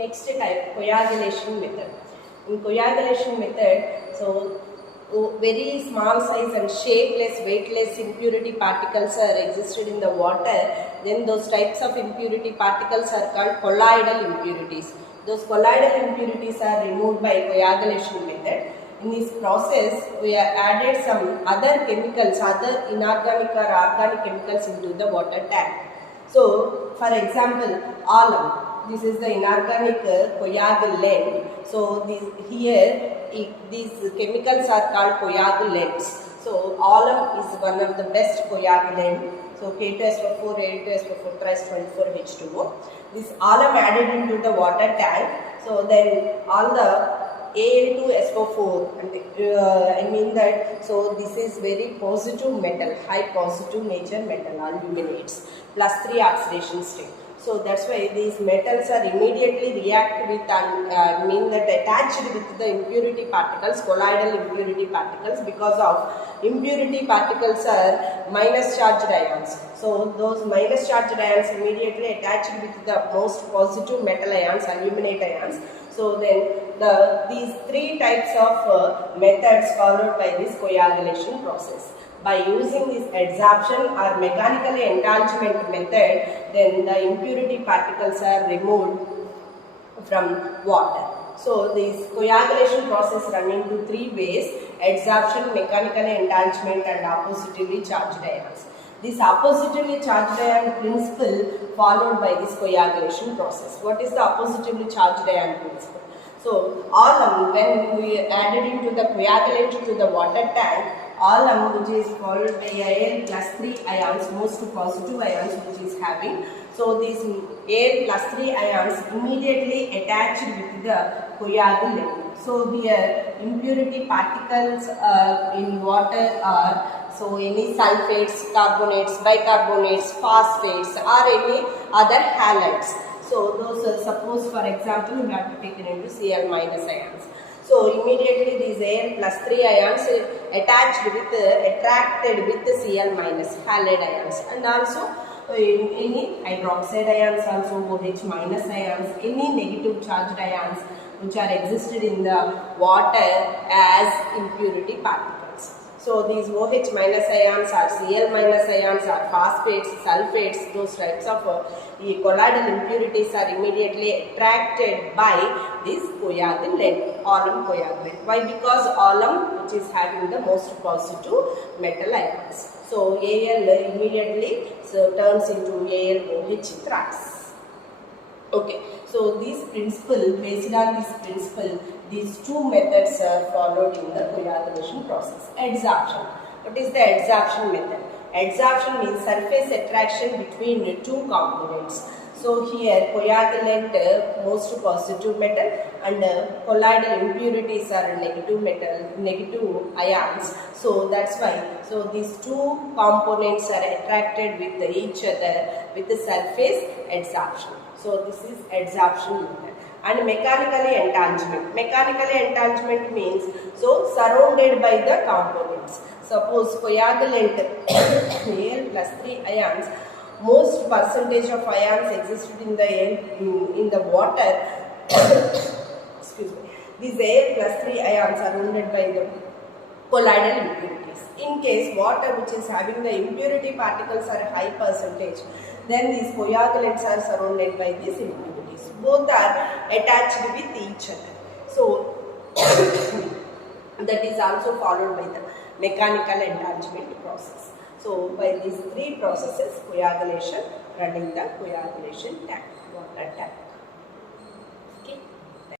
Next type, coagulation method. In coagulation method, so very small size and shapeless, weightless impurity particles are existed in the water. Then those types of impurity particles are called colloidal impurities. Those colloidal impurities are removed by coagulation method. In this process, we have added some other chemicals, other inorganic or organic chemicals into the water tank. So, for example, alum. This is the inorganic coagulant. So, these chemicals are called coagulants. So, alum is one of the best coagulant. So, K2SO4, A2SO4 thrice 24H2O. This alum added into the water tank. So, then all the Al2SO4, I mean that, so this is very positive metal, high positive nature metal, aluminates, plus 3 oxidation state. So that's why these metals are immediately react with and mean that attached with the impurity particles, colloidal impurity particles, because of impurity particles are minus charged ions. So those minus charged ions immediately attached with the most positive metal ions, aluminate ions. So then these three types of methods followed by this coagulation process. By using this adsorption or mechanical entanglement method, then the impurity particles are removed from water. So this coagulation process run into three ways: adsorption, mechanical entanglement, and oppositively charged ions. This oppositively charged ion principle followed by this coagulation process. What is the oppositively charged ion principle? So alum, when we added into the coagulant to the water tank, alum, which is followed by Al plus 3 ions, most positive ions which is having. So these Al plus 3 ions immediately attached with the coagulant. So here impurity particles in water are, so any sulfates, carbonates, bicarbonates, phosphates, or any other halides. So those suppose for example you have to take it into Cl minus ions. So immediately these Al plus 3 ions attracted with the Cl minus halide ions, and also any hydroxide ions, also OH minus ions, any negative charged ions which are existed in the water as impurity particles. So these OH minus ions or Cl minus ions or phosphates, sulfates, those types of colloidal impurities are immediately attracted by this coagulant, alum coagulant. Why? Because alum, which is having the most positive metal ions. So Al immediately turns into AlOH thrice. Okay, so this principle, based on this principle, these two methods are followed in the coagulation process. Adsorption. What is the adsorption method? Adsorption means surface attraction between two components. So here coagulant most positive metal and colloidal impurities are negative metal, negative ions. So that's why. So these two components are attracted with each other with the surface adsorption. So this is adsorption method. And mechanically entanglement. Mechanically entanglement means so surrounded by the components. Suppose coagulant Al plus 3 ions, most percentage of ions existed in the water. Excuse me. These Al plus 3 ions are surrounded by the colloidal impurities. In case water which is having the impurity particles are high percentage, then these coagulants are surrounded by these impurities. Both are attached with each other. So that is also followed by the mechanical entanglement process. So by these three processes, coagulation, running the coagulation tank, water tank.